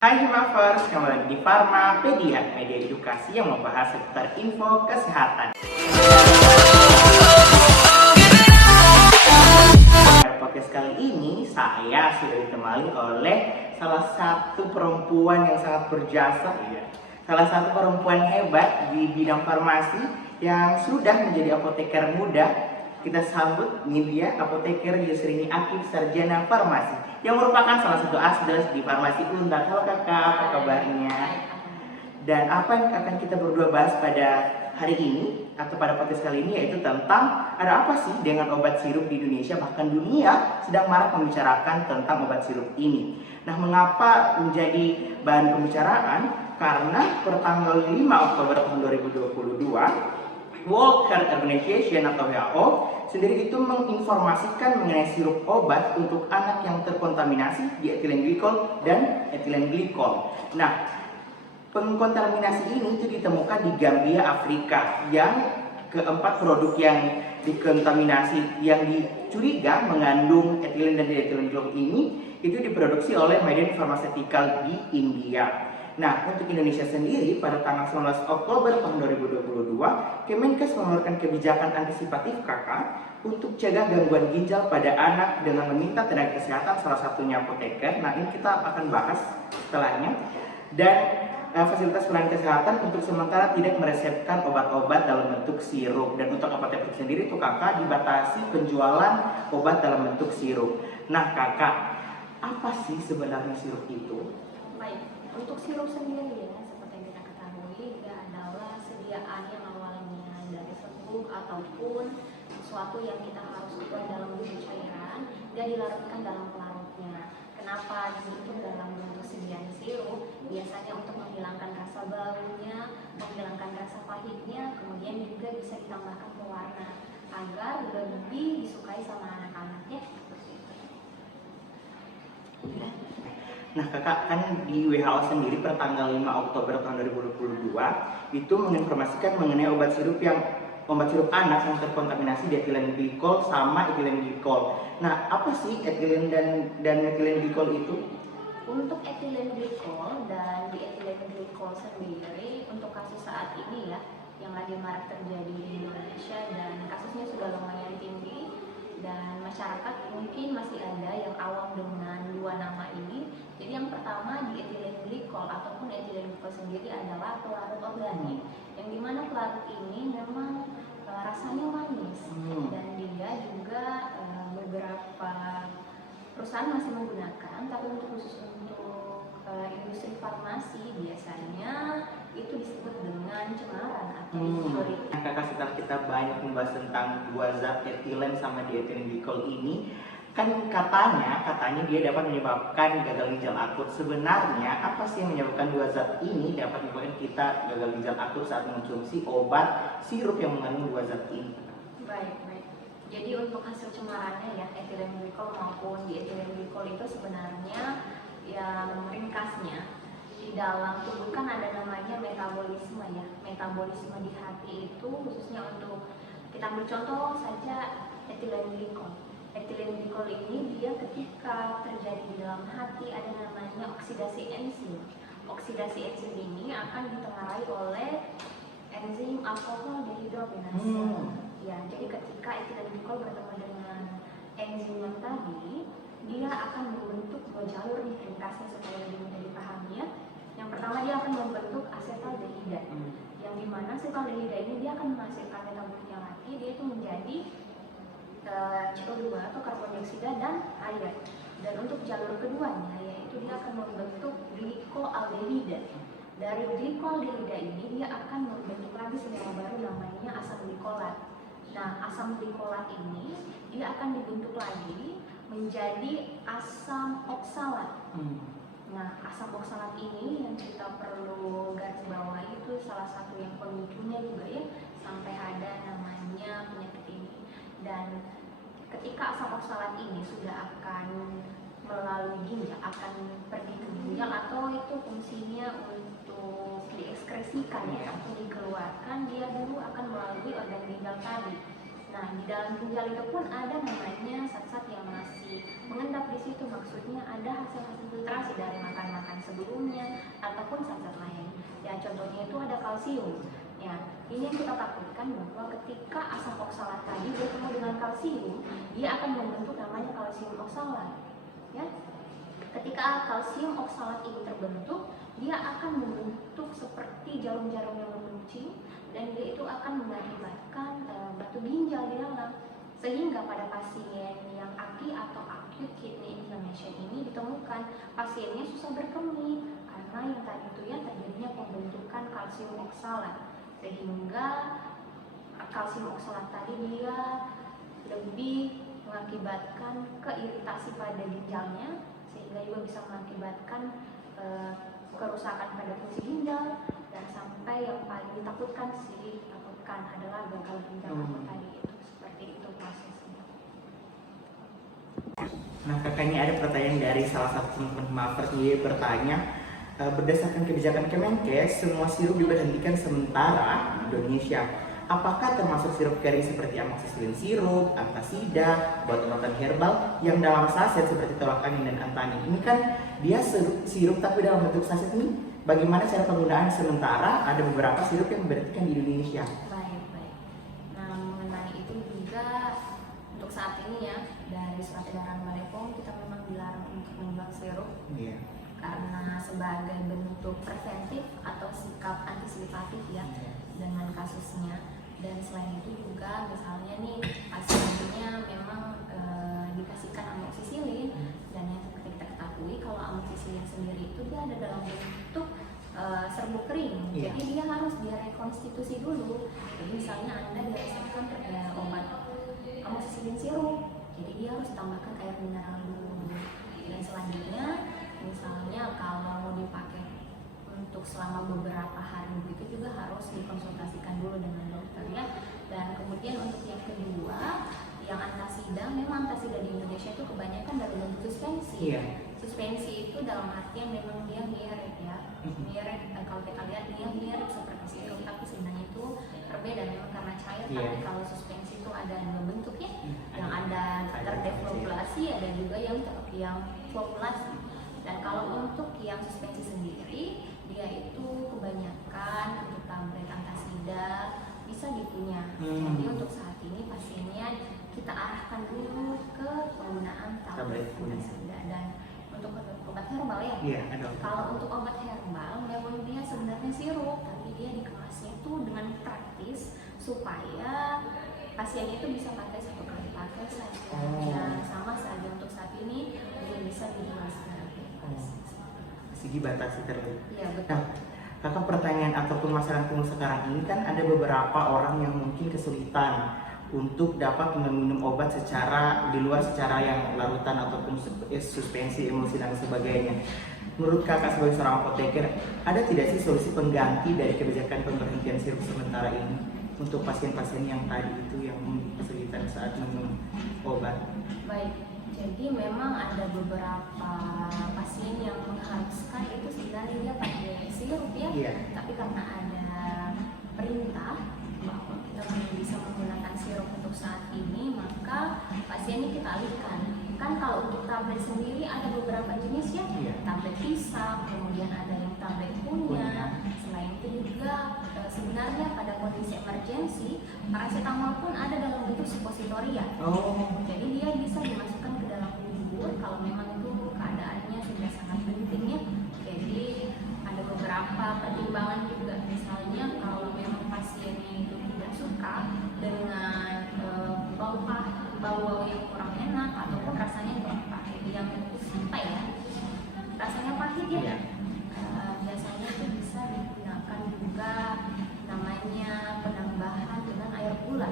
Hai Himavers, kembali lagi di Farmapedia, media edukasi yang membahas seputar info kesehatan. Pada podcast kali ini, saya sudah ditemani oleh salah satu perempuan yang sangat berjasa, salah satu perempuan hebat di bidang farmasi yang sudah menjadi apoteker muda. Kita sambut Nindya, apoteker Yusrini Akif, sarjana farmasi, yang merupakan salah satu asdos di farmasi Untar. Halo kakak, apa kabarnya? Dan apa yang akan kita berdua bahas pada hari ini atau pada podcast kali ini yaitu tentang ada apa sih dengan obat sirup di Indonesia, bahkan dunia sedang marak membicarakan tentang obat sirup ini. Nah, mengapa menjadi bahan pembicaraan? Karena pertanggal 5 Oktober tahun 2022 World Health Organization atau WHO sendiri itu menginformasikan mengenai sirup obat untuk anak yang terkontaminasi dietilen glikol dan etilen glikol. Nah, pengkontaminasi ini itu ditemukan di Gambia, Afrika, yang keempat produk yang dikontaminasi yang dicuriga mengandung etilen dan dietilen glikol ini itu diproduksi oleh Maiden Pharmaceutical di India. Nah, untuk Indonesia sendiri pada tanggal 19 Oktober tahun 2022, Kemenkes mengeluarkan kebijakan antisipatif KK untuk cegah gangguan ginjal pada anak dengan meminta tenaga kesehatan, salah satunya apoteker. Nah, ini kita akan bahas setelahnya. Dan fasilitas pelayanan kesehatan untuk sementara tidak meresepkan obat-obat dalam bentuk sirup. Dan untuk apoteker sendiri itu kakak dibatasi penjualan obat dalam bentuk sirup. Nah kakak, apa sih sebenarnya sirup itu? Baik, untuk sirup sendiri ya, seperti yang kita ketahui, dia adalah sediaan yang awalnya dari serbuk ataupun sesuatu yang kita harus buat dalam bentuk cairan dan dilarutkan dalam pelarutnya. Kenapa dibentuk dalam bentuk sediaan sirup? Biasanya untuk menghilangkan rasa baunya, menghilangkan rasa pahitnya, kemudian juga bisa ditambahkan pewarna agar lebih disukai sama anak-anak ya. Nah kakak, kan di WHO sendiri per tanggal 5 Oktober tahun 2022 itu menginformasikan mengenai obat sirup anak yang terkontaminasi dietilen glikol sama etilen glikol. Nah, apa sih etilen dan etilen glikol itu? Untuk etilen glikol dan dietilen glikol sendiri untuk kasus saat ini ya yang lagi marak terjadi di Indonesia dan kasusnya sudah lumayan tinggi dan masyarakat mungkin masih ada yang awam dengan dua nama ini. Jadi yang pertama dietilen glikol ataupun etilen glikol sendiri adalah pelarut organik yang dimana pelarut ini memang rasanya manis dan dia juga beberapa perusahaan masih menggunakan, tapi untuk khusus untuk industri farmasi biasanya itu disebut dengan cemaran atau hipochlorite. Kakak, setelah kita banyak membahas tentang dua zat etilen sama dietilen glikol ini, kan katanya dia dapat menyebabkan gagal ginjal akut. Sebenarnya apa sih yang menyebabkan dua zat ini dapat menyebabkan kita gagal ginjal akut saat mengonsumsi obat sirup yang mengandung dua zat ini? Baik. Jadi untuk hasil cemarannya ya etilen glikol maupun dietilen glikol itu sebenarnya yang ringkasnya di dalam tubuh kan ada namanya metabolisme ya. Metabolisme di hati itu khususnya untuk kita ambil contoh saja etilen glikol. Etilen glikol ini dia ketika terjadi di dalam hati ada namanya oksidasi enzim. Oksidasi enzim ini akan ditengarai oleh enzim alkohol dehidrogenase. Ya, jadi ketika etilen glikol bertemu dengan enzim yang tadi, dia akan membentuk dua jalur nih ringkasnya supaya lebih mudah dipahami ya. Yang pertama dia akan membentuk asetaldehida, yang dimana asetaldehida ini dia akan menghasilkan metabolit yang lagi, dia itu menjadi CO2 atau karbon dioksida dan air. Dan untuk jalur keduanya yaitu dia akan membentuk glikoaldehida. Dari glikoaldehida ini dia akan membentuk lagi senyawa baru namanya asam glikolat. Nah, asam glikolat ini dia akan dibentuk lagi menjadi asam oksalat. Nah, asam oksalat ini yang kita perlu garis bawahi itu salah satu yang pemicunya juga ya sampai ada namanya penyakit ini. Dan ketika asam oksalat ini sudah akan melalui ginjal, akan pergi ke ginjal atau itu fungsinya untuk diekskresikan ya atau dikeluarkan, dia dulu akan melalui organ ginjal tadi. Nah, di dalam ginjal itu pun ada namanya zat-zat yang masih mengendap di situ. Maksudnya ada hasil-hasil filtrasi dari makan-makan sebelumnya ataupun zat-zat lain. Ya, contohnya itu ada kalsium. Ya, ini yang kita takutkan bahwa ketika asam oksalat tadi bertemu dengan kalsium, dia akan membentuk namanya kalsium oksalat. Ya, ketika kalsium oksalat ini terbentuk, dia akan membentuk seperti jarum-jarum yang meruncing dan dia itu akan mengakibatkan batu ginjal di dalam, sehingga pada pasien yang aki atau acute kidney inflammation ini ditemukan pasiennya susah berkemih karena yang tadi itu ya terjadinya pembentukan kalsium oksalat, sehingga kalsium oksalat tadi dia lebih mengakibatkan keiritasi pada ginjalnya, sehingga juga bisa mengakibatkan kerusakan pada fungsi ginjal, dan sampai yang paling ditakutkan adalah gagal ginjal akut tadi itu. Seperti itu prosesnya. Nah, kakak, ini ada pertanyaan dari salah satu teman-teman Mavers. Dia bertanya, berdasarkan kebijakan Kemenkes, semua sirup diberhentikan sementara di Indonesia. Apakah termasuk sirup kering seperti amoxicillin sirup, antasida, obat-obatan herbal yang dalam saset seperti tolak angin dan antanin? Ini kan dia sirup tapi dalam bentuk saset nih. Bagaimana cara penggunaan sementara ada beberapa sirup yang diberhentikan di Indonesia? Baik. Nah, mengenai itu juga untuk saat ini ya, dari surat edaran Bepom kita memang dilarang untuk menjual sirup. Iya. Karena sebagai bentuk preventif atau sikap antisipatif ya dengan kasusnya. Dan selain itu juga misalnya nih pasiennya memang dikasihkan amoxicillin, dan yang seperti kita ketahui kalau amoxicillin sendiri itu dia ada dalam bentuk serbuk kering. Iya. Jadi dia harus direkonstitusi dulu. Jadi misalnya Anda diresepkan obat amoxicillin sirup, jadi dia harus tambahkan air mineral dulu. Dan selanjutnya misalnya kalau mau dipakai untuk selama beberapa hari begitu juga harus dikonsultasikan dulu dengan dokternya. Dan kemudian untuk yang kedua, yang antasida, memang antasida di Indonesia itu kebanyakan dalam bentuk suspensi. Iya. Suspensi itu dalam artian memang dia mirip ya, mirip kalau kita lihat dia mirip seperti sirup, tapi sebenarnya itu berbeda memang karena cair. Iya. Tapi kalau suspensi itu ada dua bentuk ya, yang ada terdeflorasi, ada juga yang flokkulasi. Dan kalau untuk yang suspensi sendiri, dia itu kebanyakan untuk tablet antasida bisa dikunyah. Jadi untuk saat ini pasiennya kita arahkan dulu ke penggunaan tablet antasida. Dan untuk obat herbal ya, Iya, ada. kalau untuk obat herbal memang dia sebenarnya sirup, tapi dia dikemasnya itu dengan praktis supaya pasiennya itu bisa pakai satu kali pakai saja. Dan sama saja untuk saat ini dia bisa dijelaskan. Masih dibatasi terlebih. Iya, betul. Nah, kakak, pertanyaan ataupun masalah tunggu sekarang ini kan ada beberapa orang yang mungkin kesulitan untuk dapat meminum obat secara di luar, secara yang larutan ataupun suspensi, emulsi dan sebagainya. Menurut kakak sebagai seorang apoteker, ada tidak sih solusi pengganti dari kebijakan pemberhentian sirup sementara ini untuk pasien-pasien yang tadi itu yang kesulitan saat minum obat? Baik, jadi memang ada beberapa pasien yang mengharuskan itu sebenarnya dia pakai sirup ya, tapi karena ada perintah bahwa kita bisa menggunakan sirup untuk saat ini, maka pasiennya kita alihkan. Kan kalau untuk tablet sendiri ada beberapa jenis ya, tablet pisang, kemudian ada yang tablet kunyah. Selain itu juga sebenarnya pada kondisi emergensi, paracetamol pun ada dalam bentuk suppositoria. Jadi dia bisa dimasukkan ke dalam tubuh kalau memang itu keadaannya sudah sangat penting ya. Jadi ada beberapa pertimbangan juga, misalnya kalau memang pasiennya itu tidak suka dengan bau yang kurang enak ataupun rasanya kurang pahit, yang apa ya, rasanya pahit ya, biasanya itu bisa digunakan juga namanya penambahan dengan air gula.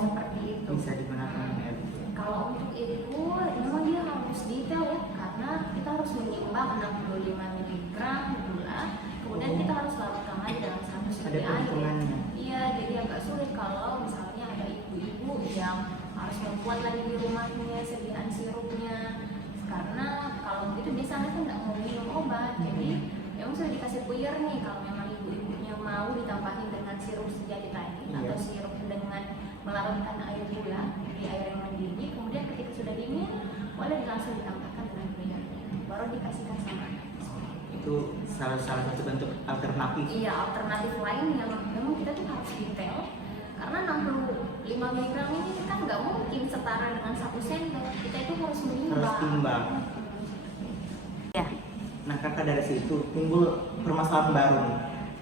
Seperti itu. Bisa digunakan air. Kalau untuk itu memang dia harus detail ya, karena kita harus menimbang 65 mg gula, kemudian kita harus larutkan lagi dalam 100 ml air. Iya, jadi agak sulit kalau misalnya ada ibu-ibu yang harus membuat lagi di rumahnya sediaan sirupnya, karena kalau begitu biasanya kan nggak mau minum obat. Jadi memang sudah dikasih puyer nih, kalau memang ibu-ibunya mau ditambahin dengan sirup sejati tadi atau sirup dengan melarutkan air gula di air yang mendidih, kemudian ketika sudah dingin boleh langsung ditambahkan dengan gula, baru dikasihkan sama anak. Itu salah satu bentuk alternatif. Iya, alternatif lain yang memang kita tuh harus detail, karena 65 mg ini kan nggak mungkin setara dengan 1 sendok, kita itu harus Timbang. Ya. Nah kakak, dari situ timbul permasalahan baru nih.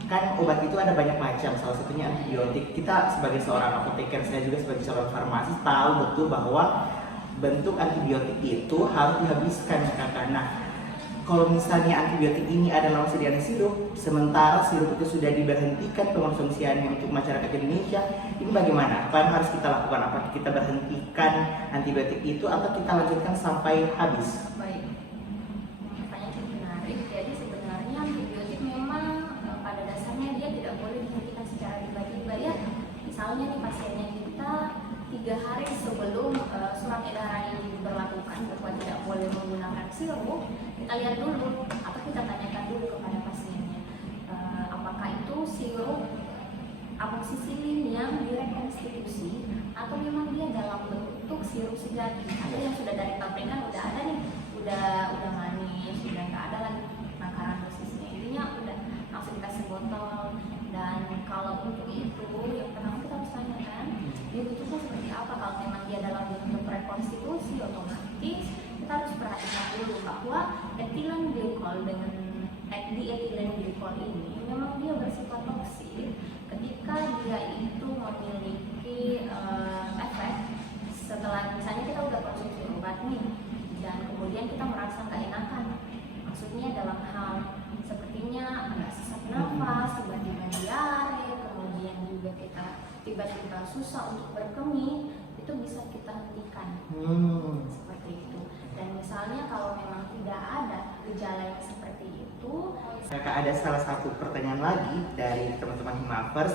Kan obat itu ada banyak macam, salah satunya antibiotik. Kita sebagai seorang apoteker, saya juga sebagai seorang farmasis tahu betul bahwa bentuk antibiotik itu harus dihabiskan ya kakak. Nah, kalau misalnya antibiotik ini adalah masih di sirup, sementara sirup itu sudah diberhentikan pengonsumsiannya untuk masyarakat Indonesia, ini bagaimana? Apa yang harus kita lakukan? Apakah kita berhentikan antibiotik itu atau kita lanjutkan sampai habis? Baik, pertanyaan cukup menarik. Jadi sebenarnya antibiotik memang pada dasarnya dia tidak boleh dihentikan secara tiba-tiba ya. Misalnya nih pasiennya kita 3 hari sebelum surat edaran ini diberlakukan bahwa tidak boleh menggunakan sirup, kita lihat dulu atau kita tanyakan dulu kepada pasiennya apakah itu sirup amoxicillin yang direkonstitusi atau memang dia dalam bentuk sirup sejati. Ada yang sudah dari pabrikan udah ada nih, udah manis, sudah nggak ada lagi nakaran dosisnya, intinya udah langsung dikasih botol. Dan kalau untuk itu yang pertama kita harus tanyakan dia bentuknya seperti apa. Kalau memang dia dalam bentuk rekonstitusi, otomatis kita harus perhatikan dulu bahwa etilen glikol dengan etilen glikol ini memang dia bersifat toksik ketika dia itu memiliki efek setelah misalnya kita udah konsumsi obat nih dan kemudian kita merasa nggak enakan, maksudnya dalam hal sepertinya agak sesak nafas, tiba-tiba diare, kemudian juga kita tiba-tiba susah untuk berkemih, itu bisa kita hentikan seperti itu. Dan misalnya kalau memang tidak ada gejala yang seperti itu, kakak, ada salah satu pertanyaan lagi dari teman-teman Himavers.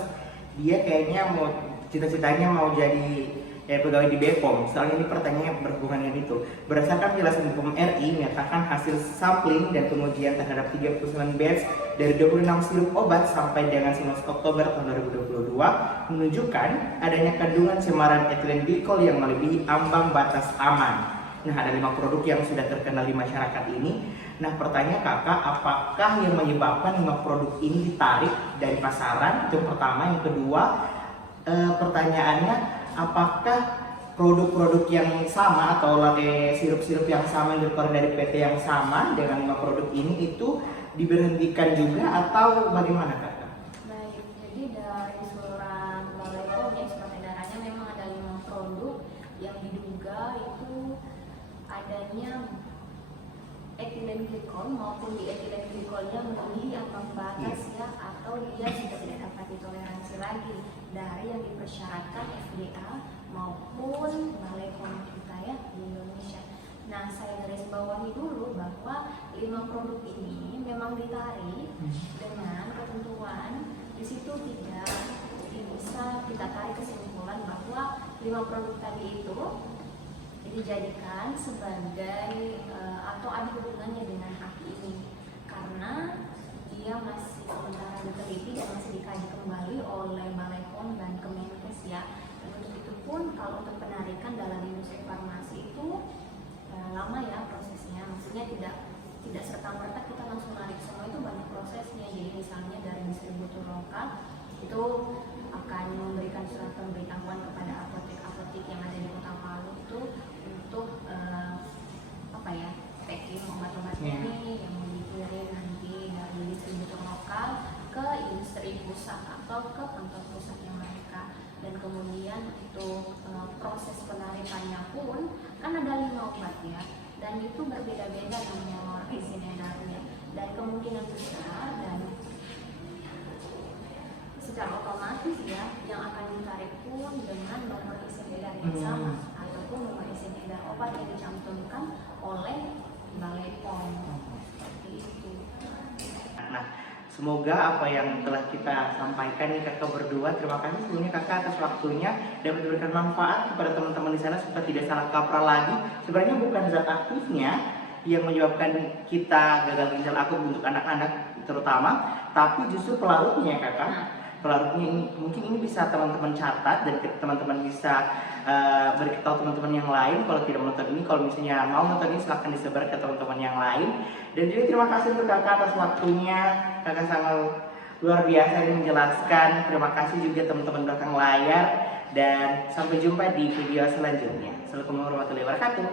Dia kayaknya mau cita-citanya mau jadi pegawai di BPOM. Soalnya ini pertanyaannya berhubungan dengan itu. Berdasarkan penjelasan BPOM RI menyatakan hasil sampling dan pengujian terhadap 39 batch dari 26 sirup obat sampai dengan 19 Oktober tahun 2022 menunjukkan adanya kandungan cemaran etilen glikol yang melebihi ambang batas aman. Nah, ada 5 produk yang sudah terkenal di masyarakat ini. Nah, pertanyaan kakak, apakah yang menyebabkan 5 produk ini ditarik dari pasaran? Itu yang pertama. Yang kedua, pertanyaannya, apakah produk-produk yang sama atau sirup-sirup yang sama yang dikeluarkan dari PT yang sama dengan 5 produk ini itu diberhentikan juga atau bagaimana kakak? baik, jadi dari surat Balai POM yang surat edarannya memang ada 5 produk yang diduga itu adanya etilen glikol maupun di etilen glikolnya melebihi ambang batas ya, atau dia sudah tidak dapat ditoleransi lagi dari yang dipersyaratkan FDA maupun Balai POM kita ya di Indonesia. Nah, saya garis bawahi dulu bahwa 5 produk ini memang ditarik dengan ketentuan di situ tidak bisa kita tarik kesimpulan bahwa 5 produk tadi itu dijadikan sebagai atau ada hubungannya dengan api ini, karena dia masih sementara diteliti dan masih dikaji kembali oleh Balai POM dan Kemenkes ya. Dan untuk itu pun kalau untuk penarikan dalam industri farmasi itu lama ya prosesnya, maksudnya tidak serta-merta kita langsung narik semua, itu banyak prosesnya. Jadi misalnya dari distributor lokal itu akan memberikan surat pemberitahuan kepada apotek-apotek yang ada di Kota Palu itu untuk packing obat-obatnya ini yang dikirim nanti dari distributor lokal ke industri pusat atau ke kantor pusatnya mereka. Dan kemudian untuk proses penarikannya pun kan ada 5 obat ya, dan itu berbeda-beda nomor izin edarnya, dan kemungkinan besar dan secara otomatis ya yang akan ditarik pun dengan nomor izin edar yang sama ataupun nomor izin edar obat yang dicantumkan oleh Balai POM. Seperti itu. Nah, semoga apa yang telah kita sampaikan nih kakak berdua, terima kasih sebelumnya kakak atas waktunya dan memberikan manfaat kepada teman-teman di sana supaya tidak salah kaprah lagi. Sebenarnya bukan zat aktifnya yang menyebabkan kita gagal ginjal akut untuk anak-anak terutama, tapi justru pelarutnya kakak. pelarutnya ini. Mungkin ini bisa teman-teman catat dan teman-teman bisa beritahu teman-teman yang lain kalau tidak menonton ini. Kalau misalnya mau nonton ini silahkan disebar ke teman-teman yang lain. Dan juga terima kasih untuk kakak atas waktunya. Kakak sangat luar biasa ini menjelaskan. Terima kasih juga teman-teman belakang layar. Dan sampai jumpa di video selanjutnya. Assalamualaikum warahmatullahi wabarakatuh.